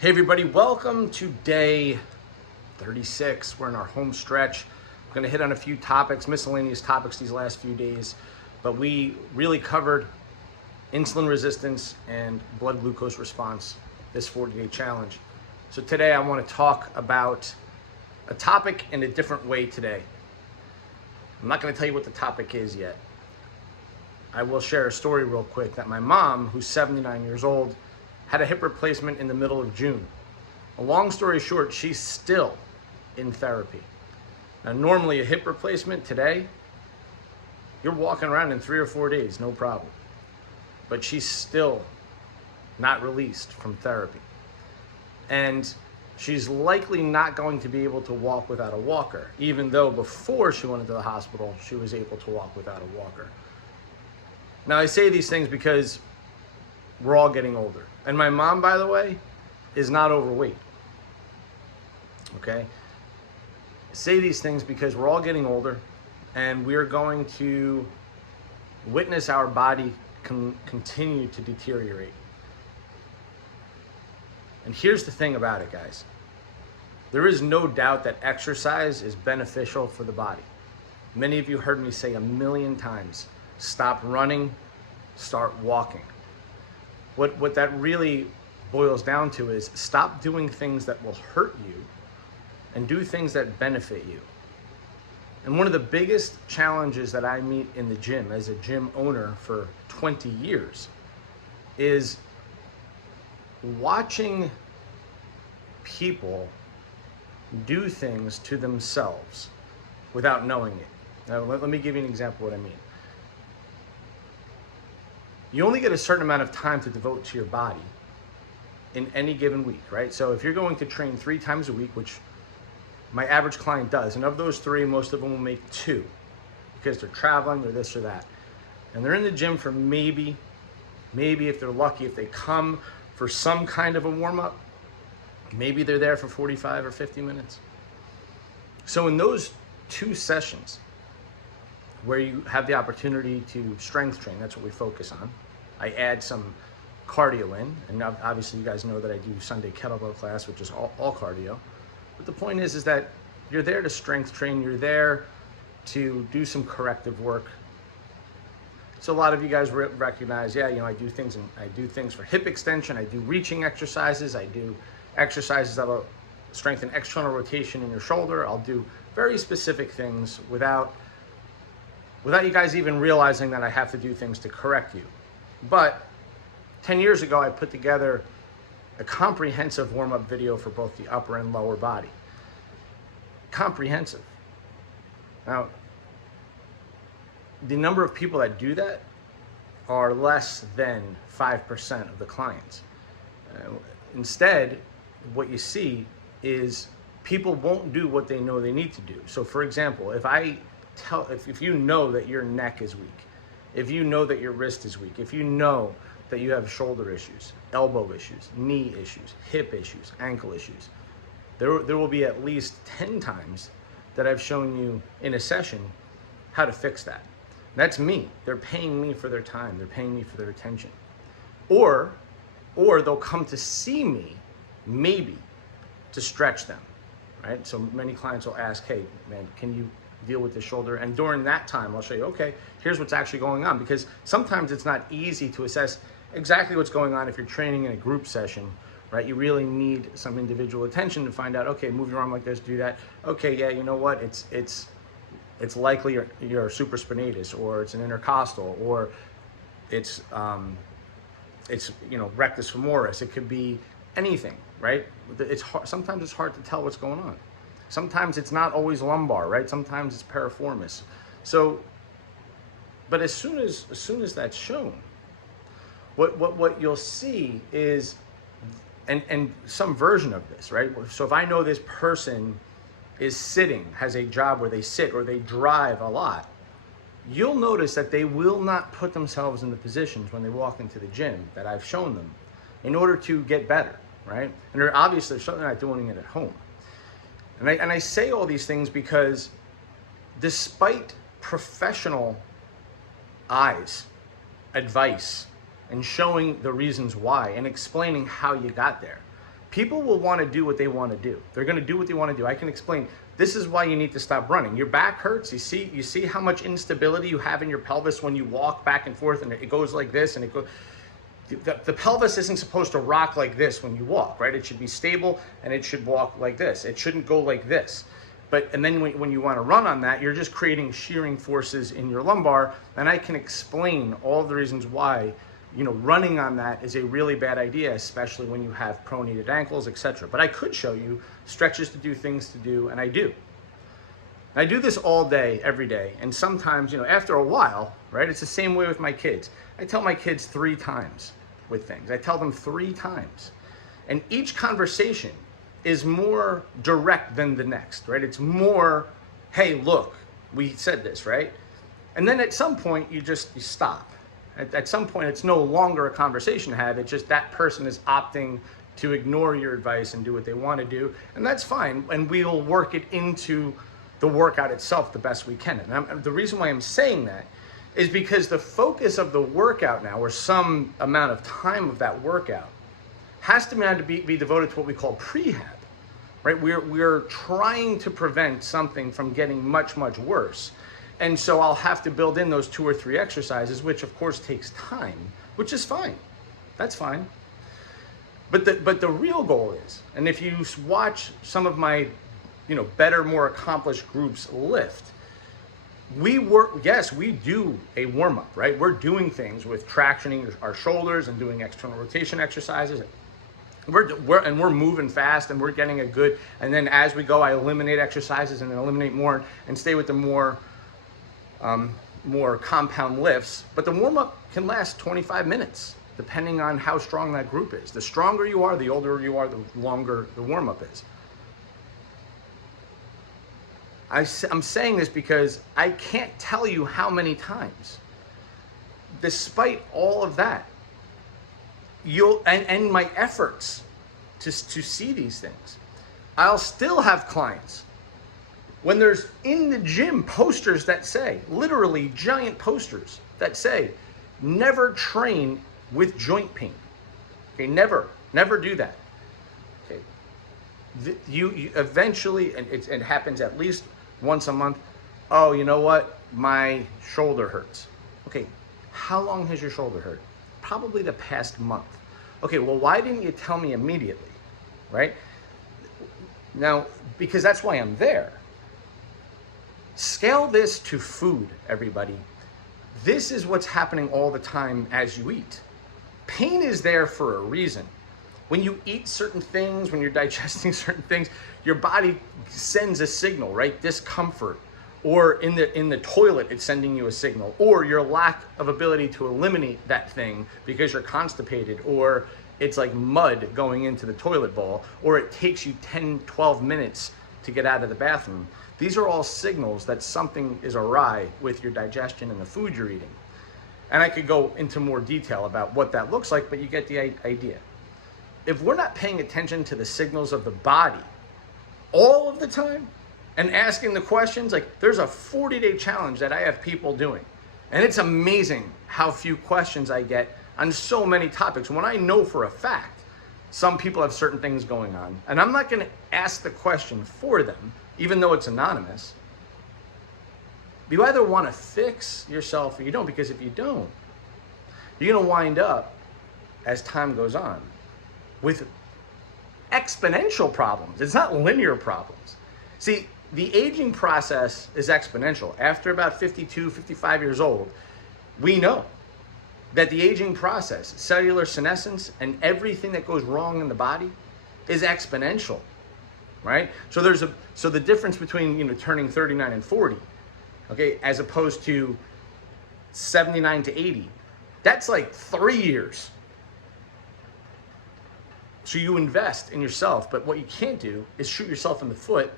Hey everybody, welcome to day 36. We're in our home stretch. I'm going to hit on a few topics, miscellaneous topics these last few days, but we really covered insulin resistance and blood glucose response this 40-day challenge. So today I want to talk about a topic in a different way today. I'm not going to tell you what the topic is yet. I will share a story real quick that my mom, who's 79 years old, had a hip replacement in the middle of June. A long story short, she's still in therapy. Now, normally a hip replacement today, you're walking around in 3 or 4 days, no problem. But she's still not released from therapy. And she's likely not going to be able to walk without a walker, even though before she went into the hospital, she was able to walk without a walker. Now, I say these things because we're all getting older. And my mom, by the way, is not overweight. Okay? I say these things because we're all getting older and we're going to witness our body continue to deteriorate. And here's the thing about it, guys. There is no doubt that exercise is beneficial for the body. Many of you heard me say a million times, stop running, start walking. What that really boils down to is stop doing things that will hurt you and do things that benefit you. And one of the biggest challenges that I meet in the gym as a gym owner for 20 years is watching people do things to themselves without knowing it. Now, let me give you an example of what I mean. You only get a certain amount of time to devote to your body in any given week, right? So if you're going to train 3 times a week, which my average client does, and of those 3, most of them will make 2 because they're traveling or this or that. And they're in the gym for maybe if they're lucky, if they come for some kind of a warm-up, maybe they're there for 45 or 50 minutes. So in those 2 sessions, where you have the opportunity to strength train, that's what we focus on. I add some cardio in, and obviously you guys know that I do Sunday kettlebell class, which is all cardio. But the point is that you're there to strength train, you're there to do some corrective work. So a lot of you guys recognize, yeah, I do things for hip extension, I do reaching exercises, I do exercises that will strengthen external rotation in your shoulder. I'll do very specific things without you guys even realizing that I have to do things to correct you. But 10 years ago, I put together a comprehensive warm-up video for both the upper and lower body. Comprehensive. Now, the number of people that do that are less than 5% of the clients. Instead, what you see is people won't do what they know they need to do. So for example, if you know that your neck is weak, if you know that your wrist is weak, if you know that you have shoulder issues, elbow issues, knee issues, hip issues, ankle issues, there will be at least 10 times that I've shown you in a session how to fix that. That's me. They're paying me for their time. They're paying me for their attention. Or they'll come to see me, maybe, to stretch them, right? So many clients will ask, hey, man, can you deal with the shoulder? And during that time, I'll show you, okay, here's what's actually going on, because sometimes it's not easy to assess exactly what's going on if you're training in a group session, right? You really need some individual attention to find out, okay, move your arm like this, do that. Okay, yeah, you know what? It's likely your supraspinatus, or it's an intercostal, or it's rectus femoris. It could be anything, right? Sometimes it's hard to tell what's going on. Sometimes it's not always lumbar, right? Sometimes it's piriformis. So, but as soon as that's shown, what you'll see is, and some version of this, right? So if I know this person is sitting, has a job where they sit, or they drive a lot, you'll notice that they will not put themselves in the positions when they walk into the gym that I've shown them in order to get better, right? And they're obviously certainly not doing it at home. And I say all these things because despite professional eyes, advice, and showing the reasons why and explaining how you got there, People will want to do what they want to do. They're going to do what they want to do. I can explain. This is why you need to stop running. Your back hurts. You see how much instability you have in your pelvis when you walk back and forth, and it goes like this, and it goes. The pelvis isn't supposed to rock like this when you walk, right? It should be stable, and it should walk like this. It shouldn't go like this. And then when you want to run on that, you're just creating shearing forces in your lumbar, and I can explain all the reasons why, running on that is a really bad idea, especially when you have pronated ankles, etc. But I could show you stretches to do, things to do, and I do. I do this all day, every day, and sometimes, after a while, right, it's the same way with my kids. I tell my kids 3 times with things. I tell them 3 times. And each conversation is more direct than the next, right? It's more, hey, look, we said this, right? And then at some point, you stop. At some point, it's no longer a conversation to have. It's just that person is opting to ignore your advice and do what they want to do. And that's fine. And we'll work it into the workout itself the best we can. And the reason why I'm saying that is because the focus of the workout now, or some amount of time of that workout, has to be devoted to what we call prehab, right? We're trying to prevent something from getting much, much worse. And so I'll have to build in those 2 or 3 exercises, which of course takes time, which is fine. That's fine. But the real goal is, and if you watch some of my, better, more accomplished groups lift, we do a warm-up, right? We're doing things with tractioning our shoulders and doing external rotation exercises. We're moving fast, and we're getting a good, and then as we go, I eliminate exercises and then eliminate more and stay with the more compound lifts. But the warm-up can last 25 minutes, depending on how strong that group is. The stronger you are, the older you are, the longer the warm-up is. I'm saying this because I can't tell you how many times, despite all of that, and my efforts to see these things, I'll still have clients when there's in the gym posters that say, literally giant posters that say, never train with joint pain. Okay, never do that. Okay, you eventually, and it happens at least once a month. Oh, you know what? My shoulder hurts. Okay, how long has your shoulder hurt? Probably the past month. Okay, well, why didn't you tell me immediately, right? Now, because that's why I'm there. Scale this to food, everybody. This is what's happening all the time as you eat. Pain is there for a reason. When you eat certain things, when you're digesting certain things, your body sends a signal, right? Discomfort. Or in the toilet, it's sending you a signal. Or your lack of ability to eliminate that thing because you're constipated. Or it's like mud going into the toilet bowl. Or it takes you 10, 12 minutes to get out of the bathroom. These are all signals that something is awry with your digestion and the food you're eating. And I could go into more detail about what that looks like, but you get the idea. If we're not paying attention to the signals of the body all of the time and asking the questions, like there's a 40-day challenge that I have people doing. And it's amazing how few questions I get on so many topics. When I know for a fact, some people have certain things going on, and I'm not going to ask the question for them, even though it's anonymous. You either want to fix yourself or you don't, because if you don't, you're going to wind up, as time goes on, with exponential problems. It's not linear problems. See, the aging process is exponential. After about 52, 55 years old, we know that the aging process, cellular senescence, and everything that goes wrong in the body is exponential, right? So the difference between turning 39 and 40, okay, as opposed to 79 to 80, that's like 3 years. So you invest in yourself, but what you can't do is shoot yourself in the foot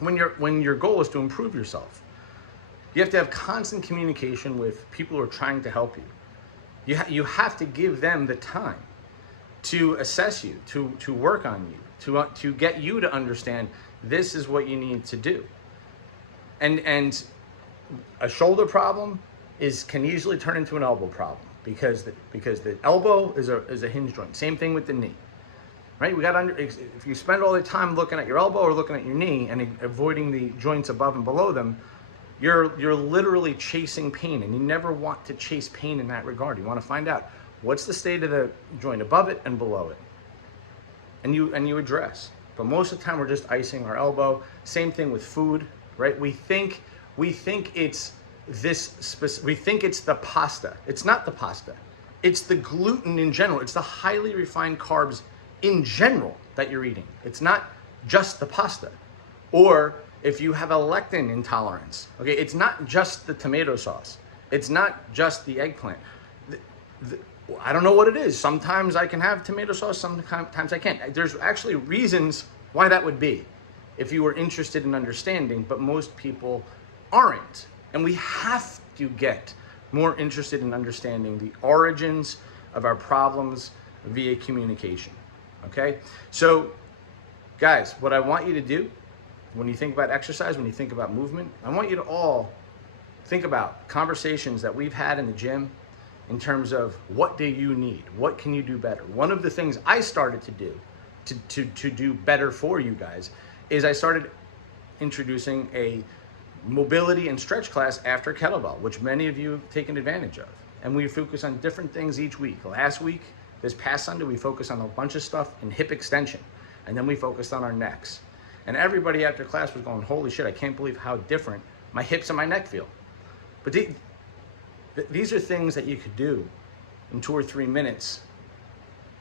when your goal is to improve yourself. You have to have constant communication with people who are trying to help you. You have to give them the time to assess you, to work on you, to get you to understand this is what you need to do. And a shoulder problem can easily turn into an elbow problem because the elbow is a hinge joint. Same thing with the knee. right? If you spend all the time looking at your elbow or looking at your knee and avoiding the joints above and below them, you're literally chasing pain, and you never want to chase pain in that regard. You want to find out what's the state of the joint above it and below it, and you address. But most of the time we're just icing our elbow. Same thing with food, right? We think it's we think it's the pasta. It's not the pasta. It's the gluten in general. It's the highly refined carbs in general that you're eating. It's not just the pasta. Or if you have a lectin intolerance, okay, it's not just the tomato sauce. It's not just the eggplant. I don't know what it is. Sometimes I can have tomato sauce, sometimes I can't. There's actually reasons why that would be, if you were interested in understanding, but most people aren't. And we have to get more interested in understanding the origins of our problems via communication, okay? So, guys, what I want you to do when you think about exercise, when you think about movement, I want you to all think about conversations that we've had in the gym in terms of what do you need? What can you do better? One of the things I started to do to do better for you guys is I started introducing a mobility and stretch class after kettlebell, which many of you have taken advantage of. And we focus on different things each week. Last week, this past Sunday, we focused on a bunch of stuff in hip extension. And then we focused on our necks. And everybody after class was going, holy shit, I can't believe how different my hips and my neck feel. But these are things that you could do in 2 or 3 minutes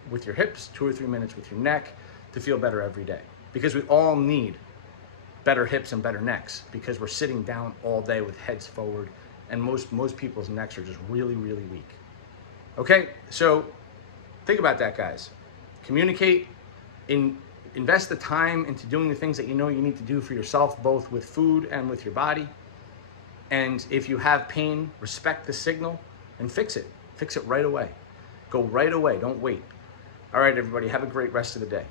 with your hips, 2 or 3 minutes with your neck to feel better every day. Because we all need better hips and better necks because we're sitting down all day with heads forward, and most people's necks are just really, really weak. Okay, so think about that, guys. Communicate, invest the time into doing the things that you know you need to do for yourself, both with food and with your body. And if you have pain, respect the signal and fix it. Fix it right away. Go right away, don't wait. All right, everybody, have a great rest of the day.